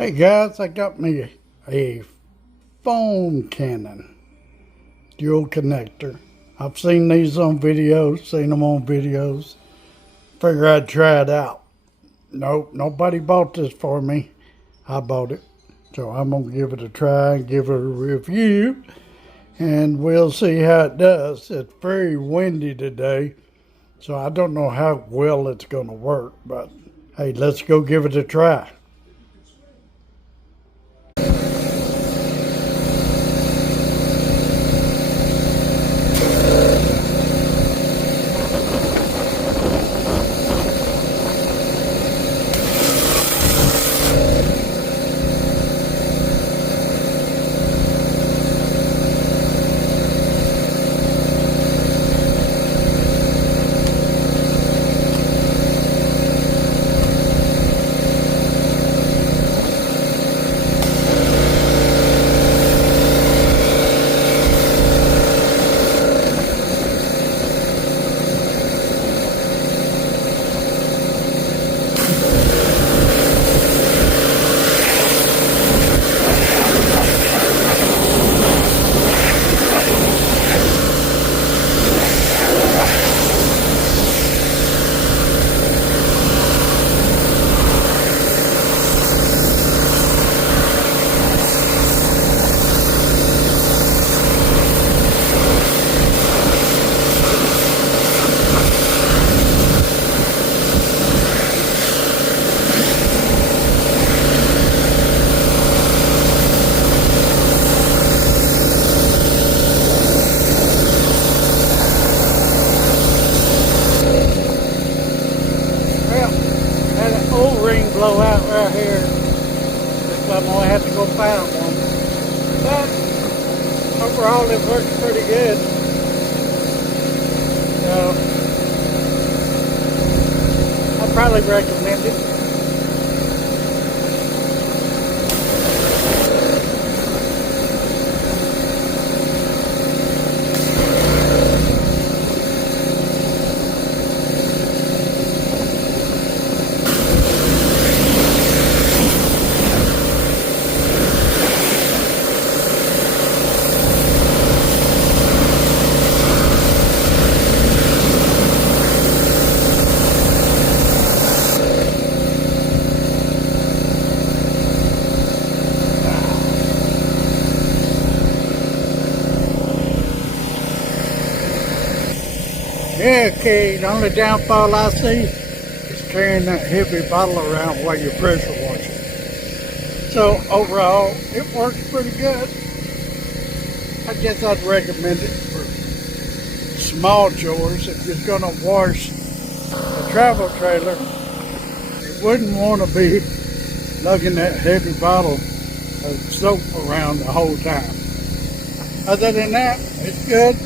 Hey guys, I got me a foam cannon dual connector. I've seen these on videos, Figure I'd try it out. Nope, nobody bought this for me. I bought it. So I'm gonna give it a try and give it a review, and we'll see how it does. It's very windy today, so I don't know how well it's gonna work, but hey, let's go give it a try. O-ring blow out right here. So I'm gonna have to go find one. But overall it works pretty good. So I probably recommend it. Yeah, okay, the only downfall I see is carrying that heavy bottle around while you're pressure washing. So overall, it works pretty good. I guess I'd recommend it for small chores. If you're gonna wash a travel trailer, you wouldn't want to be lugging that heavy bottle of soap around the whole time. Other than that, it's good.